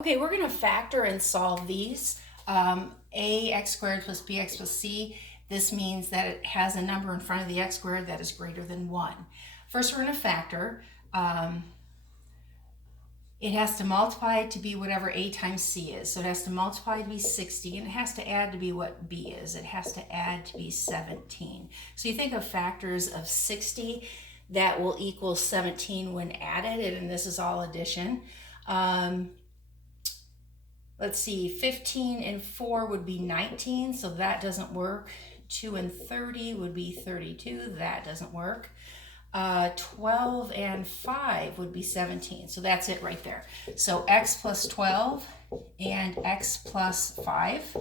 Okay, we're going to factor and solve these. Ax squared plus bx plus c. This means that it has a number in front of the x squared that is greater than 1. First, we're going to factor. It has to multiply to be whatever a times c is. So it has to multiply to be 60, and it has to add to be what b is. It has to add to be 17. So you think of factors of 60 that will equal 17 when added, and this is all addition. Let's see, 15 and 4 would be 19, so that doesn't work. 2 and 30 would be 32, that doesn't work. 12 and 5 would be 17, so that's it right there. So x plus 12 and x plus 5,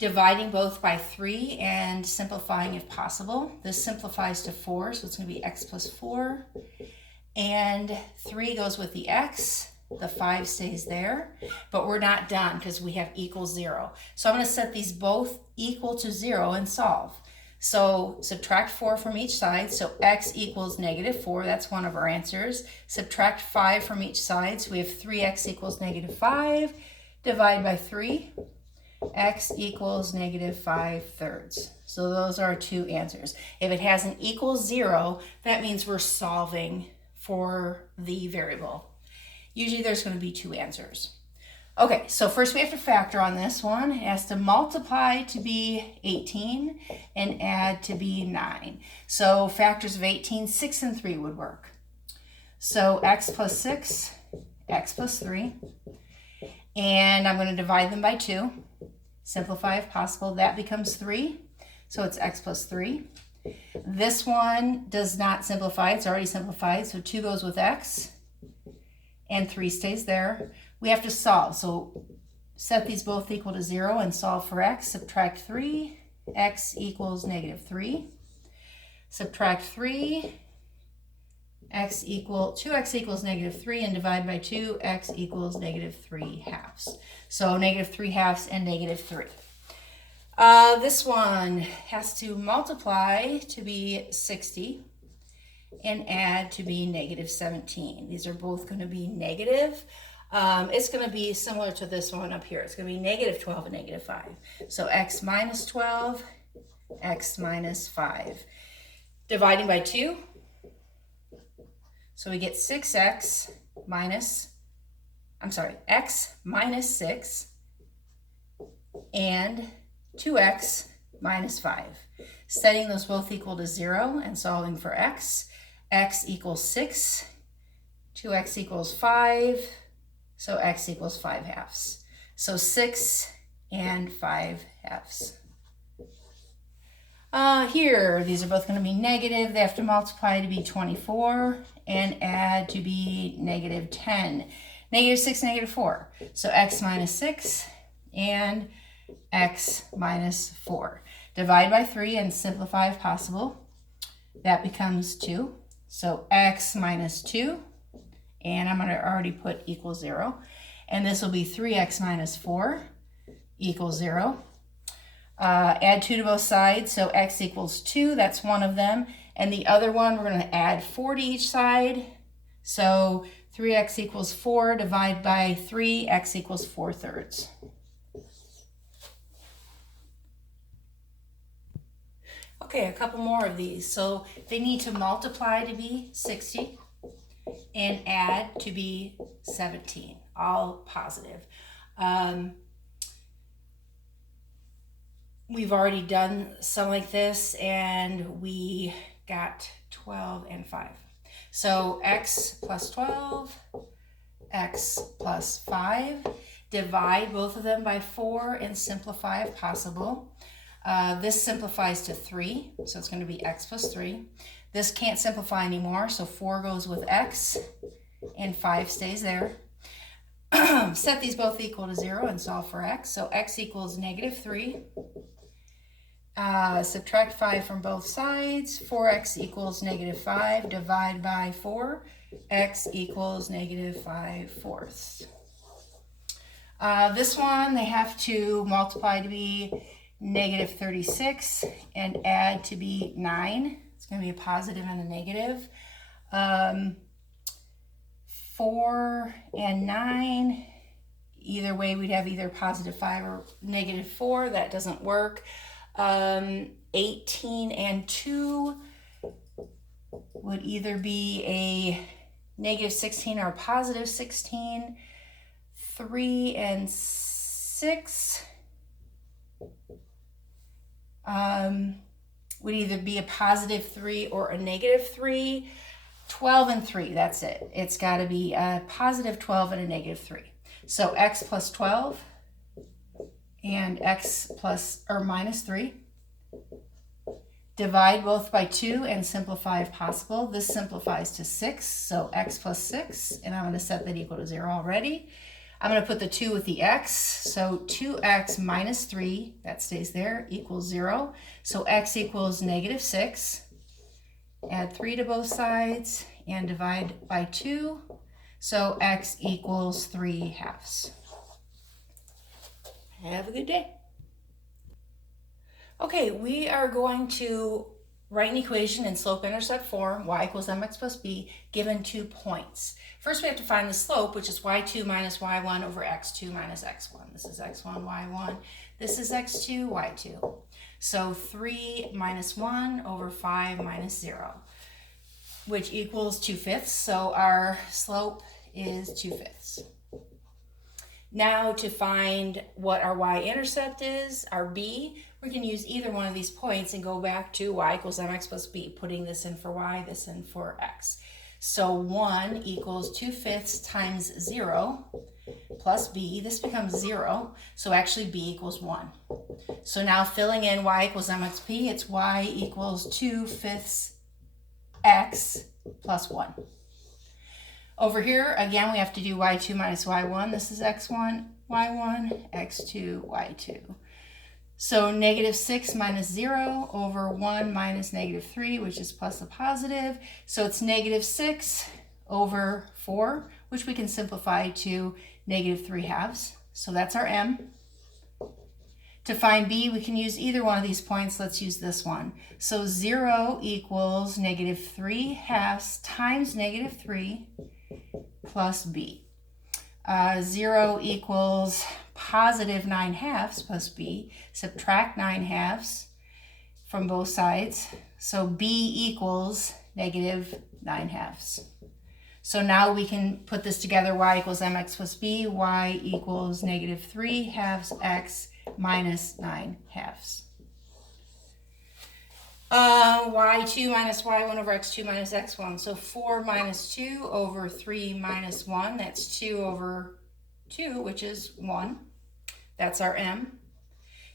dividing both by 3 and simplifying if possible. This simplifies to 4, so it's going to be x plus 4, and 3 goes with the x. The 5 stays there, but we're not done because we have equals 0. So I'm going to set these both equal to 0 and solve. So subtract 4 from each side. So x equals -4. That's one of our answers. Subtract 5 from each side. So we have 3x equals -5. Divide by 3. X equals -5/3. So those are our two answers. If it has an equals 0, that means we're solving for the variable. Usually there's going to be two answers. Okay, so first we have to factor on this one. It has to multiply to be 18 and add to be 9. So factors of 18, 6 and 3 would work. So x plus 6, x plus 3. And I'm going to divide them by 2. Simplify if possible. That becomes 3. So it's x plus 3. This one does not simplify. It's already simplified. So 2 goes with x. And 3 stays there. We have to solve. So set these both equal to 0 and solve for x. Subtract 3. X equals -3. Subtract 3. 2x equals -3, and divide by 2. X equals -3/2. So -3/2 and -3. This one has to multiply to be 60 and add to be -17. These are both going to be negative. It's going to be similar to this one up here. It's going to be -12 and -5. So x minus 12, x minus 5. Dividing by 2. So we get x minus 6 and 2x minus 5. Setting those both equal to 0 and solving for x. X equals 6, 2x equals 5, so x equals 5/2. So 6 and 5/2. Here, these are both going to be negative. They have to multiply to be 24 and add to be -10. -6, -4. So x minus 6 and x minus 4. Divide by 3 and simplify if possible. That becomes 2. So x minus 2, and I'm going to already put equals 0. And this will be 3x minus 4 equals 0. Add 2 to both sides, so x equals 2. That's one of them. And the other one, we're going to add 4 to each side. So 3x equals 4. Divide by 3, x equals 4/3. Okay, a couple more of these. So they need to multiply to be 60 and add to be 17, all positive. We've already done some like this, and we got 12 and 5. So x plus 12, x plus 5. Divide both of them by 4 and simplify if possible. This simplifies to 3, so it's going to be x plus 3. This can't simplify anymore, so 4 goes with x, and 5 stays there. Set these both equal to 0 and solve for x. So x equals -3. Subtract 5 from both sides. 4x equals -5. Divide by 4. X equals -5/4. This one, they have to multiply to be -36 and add to be 9. It's going to be a positive and a negative. 4 and 9 either way, we'd have either positive 5 or negative 4. That doesn't work. 18 and 2 would either be a negative 16 or a positive 16. 3 and 6 would either be a positive 3 or a negative 3. 12 and 3, that's it. It's got to be a positive 12 and a negative 3. So x plus 12 and x plus or minus 3. Divide both by 2 and simplify if possible. This simplifies to 6, so x plus 6, and I'm going to set that equal to 0 already. I'm going to put the 2 with the x, so 2x minus 3, that stays there, equals 0. So x equals negative 6. Add 3 to both sides and divide by 2. So x equals 3/2. Have a good day. Okay, we are going to write an equation in slope-intercept form, y equals mx plus b, given 2 points. First, we have to find the slope, which is y2 minus y1 over x2 minus x1. This is x1, y1. This is x2, y2. So 3 minus 1 over 5 minus 0, which equals 2/5. So our slope is 2/5. Now to find what our y-intercept is, our b, we can use either one of these points and go back to y equals mx plus b, putting this in for y, this in for x. So 1 equals 2/5 times 0 plus b. This becomes 0, so actually b equals 1. So now filling in y equals mx p, it's y equals 2/5 x plus 1. Over here, again, we have to do y2 minus y1. This is x1, y1, x2, y2. So negative 6 minus 0 over 1 minus negative 3, which is plus a positive. So it's negative 6 over 4, which we can simplify to negative 3/2. So that's our m. To find b, we can use either one of these points. Let's use this one. So 0 equals negative 3/2 times negative 3 plus b. 0 equals positive 9/2 plus b. Subtract 9/2 from both sides. So b equals negative 9/2. So now we can put this together. Y equals mx plus b. Y equals negative 3/2 x minus 9/2. Y2 minus y1 over x2 minus x1. So 4 minus 2 over 3 minus 1. That's 2 over 2, which is 1. That's our m.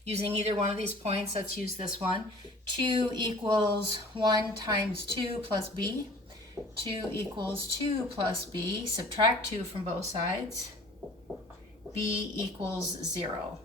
Using either one of these points, let's use this one. 2 equals 1 times 2 plus b. 2 equals 2 plus b. Subtract 2 from both sides. b equals 0.